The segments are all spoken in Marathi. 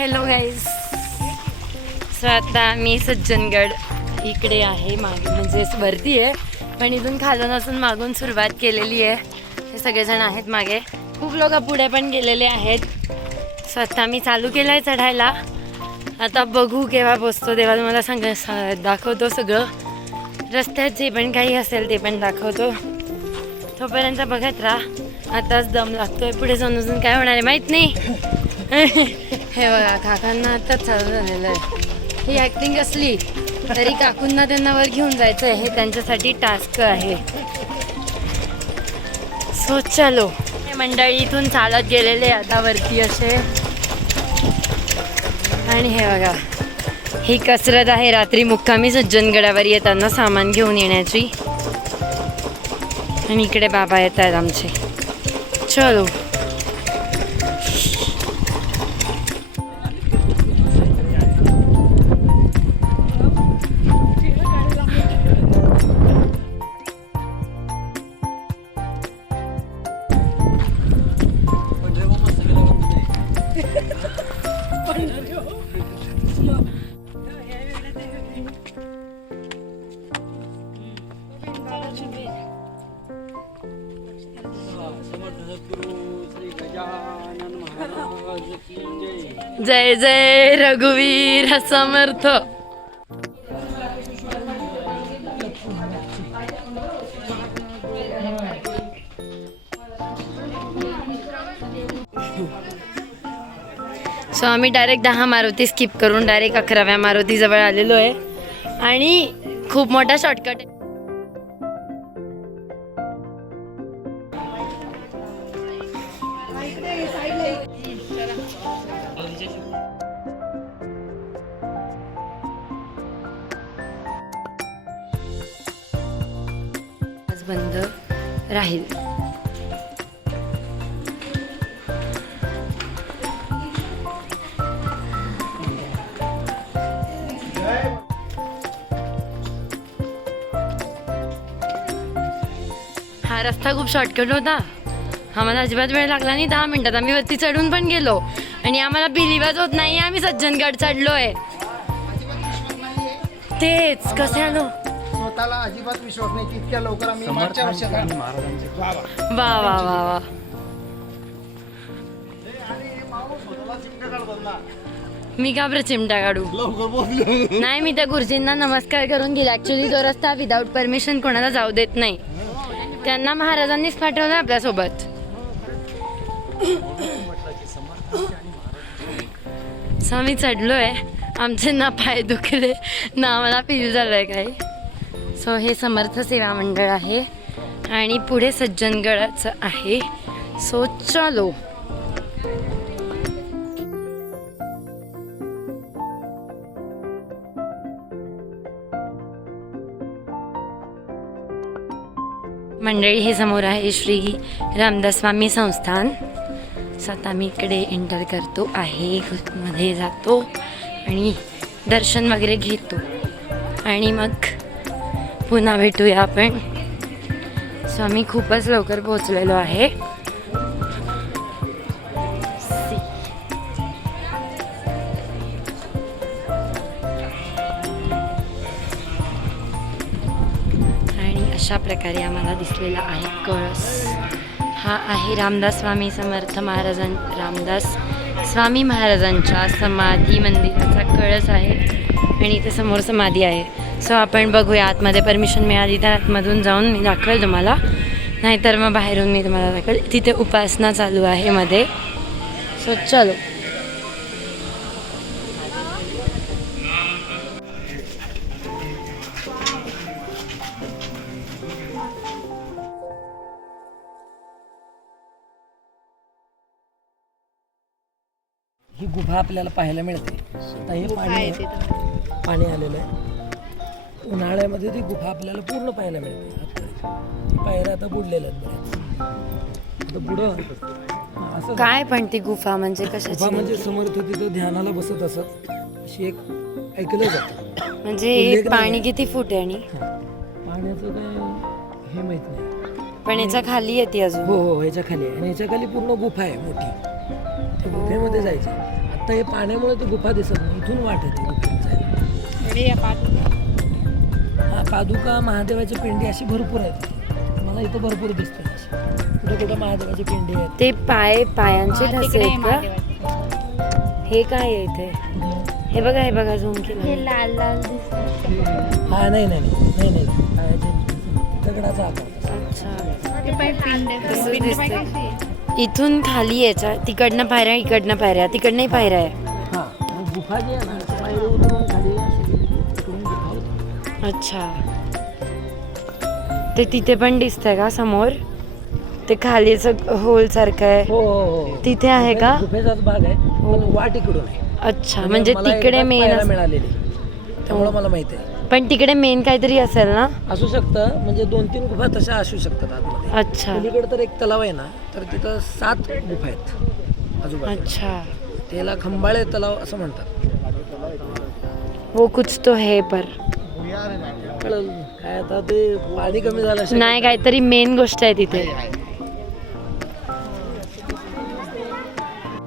Hello guys. सो आता मी सज्जनगड इकडे आहे, मागे म्हणजे वरती आहे पण इथून खालून असून मागून सुरुवात केलेली आहे. हे सगळेजण आहेत मागे, खूप लोक पुढे पण गेलेले आहेत. सो आता मी चालू केलं आहे चढायला. आता बघू केव्हा पोचतो तेव्हा तुम्हाला दाखवतो सगळं. रस्त्यात जे पण काही असेल ते पण दाखवतो. तोपर्यंत बघत राहा. आताच दम लागतोय, पुढे जाऊन अजून काय होणार आहे माहीत नाही. हे बघा काकांना आताच चालू झालेलं आहे. ही ॲक्टिंग असली तरी काकूंना त्यांना वर घेऊन जायचं आहे, हे त्यांच्यासाठी टास्क आहे. सो चलो. मंडळी इथून चालत गेलेले आता वरती असे. आणि हे बघा ही कसरत आहे रात्री मुक्कामी सज्जनगडावर येताना सामान घेऊन येण्याची. आणि इकडे बाबा येत आहेत आमचे. चलो. जय जय रघुवीर समर्थ. सो आम्ही डायरेक्ट 10 मारुती स्किप करून डायरेक्ट 11व्या मारुती जवळ आलेलो आहे. आणि खूप मोठा शॉर्टकट आहे. बंद राहील. हा रस्ता खूप शॉर्टकट होता. आम्हाला अजिबात वेळ लागला नाही. 10 मिनिटात आम्ही वरती चढून पण गेलो आणि आम्हाला बिलीवच होत नाही आम्ही सज्जनगड चढलोय. तेच कसे आलो. स्वतःला अजिबात विश्वास नाही की इतक्या लवकर आम्ही मागच्या वर्षात वा वा वा वा. मी का बरं चिमटा काढू. नाही मी त्या गुरुजींना नमस्कार करून गेले. ऍक्च्युली तो रस्ता विदाऊट परमिशन कोणाला जाऊ देत नाही. त्यांना महाराजांनीच पाठवलं आपल्यासोबत. आम्ही चढलोय. आमचे ना पाय दुखले ना आम्हाला फील झालंय काही. सो हे समर्थ सेवा मंडळ आहे आणि पुढे सज्जनगडाचं आहे. सो चलो. मंडळी हे समोर आहे श्री रामदास स्वामी संस्थान. स्वतः मी इकडे एंटर करतो आहे, मध्ये जातो आणि दर्शन वगैरे घेतो आणि मग पुन्हा भेटूया आपण. सो आम्ही खूपच लवकर पोहोचलेलो आहे. आणि अशा प्रकारे आम्हाला दिसलेला आहे कळस. हा आहे रामदास स्वामी समर्थ रामदास स्वामी महाराजांच्या समाधी मंदिराचा कळस आहे आणि इथे समोर समाधी आहे. सो आपण बघूया. आतमध्ये परमिशन मिळाली तर आतमधून जाऊन मी दाखवेल तुम्हाला, नाहीतर मग बाहेरून मी तुम्हाला दाखवेल. तिथे उपासना चालू आहे मध्ये. सो चलो. ही गुहा आपल्याला पाहायला मिळते. आता हे पाणी आलेलं आहे. उन्हाळ्यामध्ये ती गुहा आपल्याला पूर्ण पाहायला मिळते. पायऱ्या आता बुडलेल्या आहेत. आता पुढं असं काय पण ती गुफा म्हणजे कशाची. म्हणजे समर्थ तिथं ध्यानाला बसत असत अशी एक ऐकलं जातं. म्हणजे पाणी किती फूट आहे. आणि पाण्याचं काय हे माहित नाही, पण याच्या खाली येते अजून. हो हो, याच्या खाली आहे आणि याच्या खाली पूर्ण गुफा आहे मोठी. त्या गुफेमध्ये जायचं. आता हे पाण्यामुळे ती गुफा दिसत नाही, इथून वाट येते गुफेत जायला. हा, पादुका महादेवाची पिंडी अशी भरपूर आहेत इथे. मला इथं भरपूर दिसतात अशी. कुठे कुठे महादेवाची पिंडी आहेत. ते पायांचे ठसे आहेत का? हे काय आहे इथे? हे बघा झूम केलं. लाल लाल दिसत. हा नाही नाही नाही नाही नाही पायाचे दगडाचा आकार तसा. अच्छा, तसंच दिसतंय. इथून खाली यायच्या, तिकडनं पायऱ्या, इकडनं पायऱ्या, तिकडनंही पायऱ्या आहे. हा, मग गुफा जी आहे ना ती पायरी उतरून खाली अशी गेली की तिकडून गुफा होती. अच्छा, ते तिथे पण दिसतंय का समोर? ते खालीच होल सारखं आहे, हो हो हो तिथे आहे का? गुफेचाच भाग आहे पण वाट इकडून आहे. अच्छा, म्हणजे मला तिकडे एकदाच मेन पाहायला मिळालेली त्यामुळे मला माहिती आहे. पण तिकडे मेन काहीतरी असेल ना? असू शकतं, म्हणजे 2-3 गुफा तशा असू शकतात आतमध्ये. अच्छा पलीकडे तर एक तलाव आहे ना, तर तिथं 7 गुफा आहेत आजूबाजूला. अच्छा, त्याला खंबाळे तलाव असं म्हणतात. वो कुछ तो है पर कळलं काय आता ते पाणी कमी झालं असेल. नाही, काहीतरी मेन गोष्ट आहे तिथे.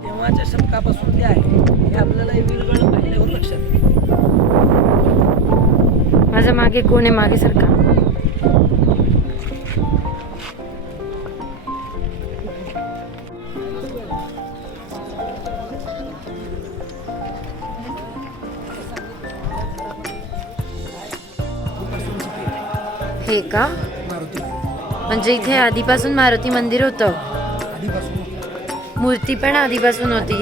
तेव्हाच्या शतकापासून ते आहे हे आपल्याला हे विरगळ पाहिल्यावर लक्षात येईल. माझ्या मागे कोण आहे? मागे सारखा. हे का? मारुती म्हणजे इथे आधीपासून मारुती मंदिर होतं. आधीपासून मूर्ती पण आधीपासून होती.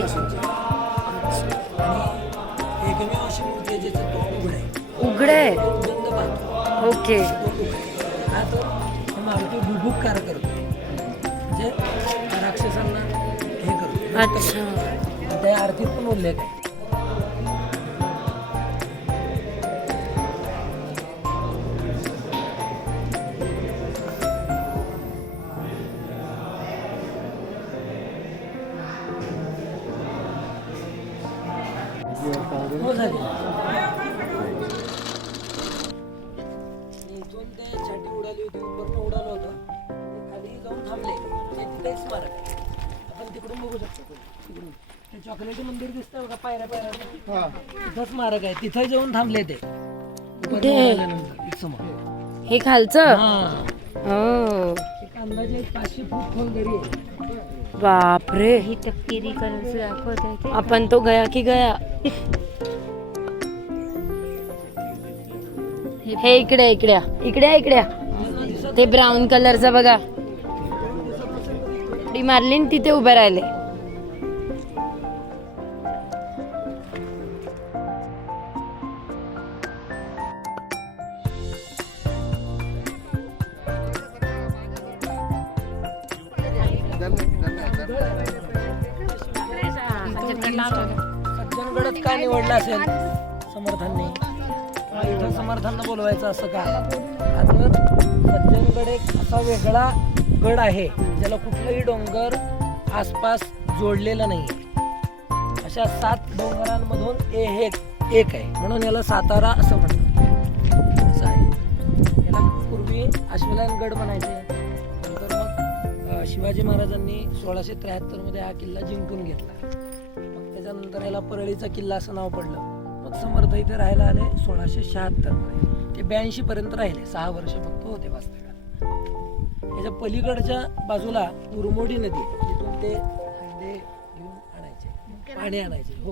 एकमेव अशी मूर्ती आहे ज्याचं तोंड उघड आहे. उघड आहे. बंद पाहतो. ओके. हा तर हा मारुती बुभुकार करतो, म्हणजे राक्षसांना हे करतो. अच्छा, त्या आरतीत पण उल्लेख आहे. हो झाली. इथून ते छाटी उडाली होती, वरनं उडालं होतं, ते खाली जाऊन थांबले. ते तिथे एक स्मारक आहे, आपण तिकडून बघू शकतो. तिकडून ते चॉकलेटी मंदिर दिसतंय बघा, पायऱ्या हा. तिथं स्मारक आहे, तिथं जाऊन थांबले ते. कुठे? उडाल्यानंतर एक समोर. हे खालचं? हा, हो. एक अंदाजे 500 फूट खोल दरी आहे. बापरे, ही तपकिरी कलरचं दाखवत आहे ते. आपण तो गया की गया. हे इकडे इकडे इकडे इकडे ते ब्राऊन कलरचं बघा. डी मारली न तिथे उभे राहिले. सज्जनगडच का निवडला असेल समर्थांनी? इथं समर्थांना बोलवायचं असं का? कारण सज्जनगड एक असा वेगळा गड आहे ज्याला कुठलंही डोंगर आसपास जोडलेलं नाही. अशा 7 डोंगरांमधून हे एक आहे, म्हणून याला सातारा असं म्हणतात. असं आहे. याला पूर्वी अश्वलायन गड म्हणायचे. नंतर मग शिवाजी महाराजांनी 1673 मध्ये हा किल्ला जिंकून घेतला. मग त्याच्यानंतर याला परळीचा किल्ला असं नाव पडलं. मग समर्थ इथे राहायला आले 1676 मध्ये. ते 82 पर्यंत राहिले. 6 वर्ष फक्त होते वास्तव्यात. याच्या पलीकडच्या बाजूला उरमोडी नदी, जिथून ते हंडे घेऊन आणायचे, पाणी आणायचे. हो,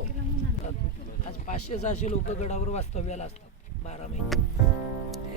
आज 500-600 लोक गडावर वास्तव्याला असतात 12 महिने.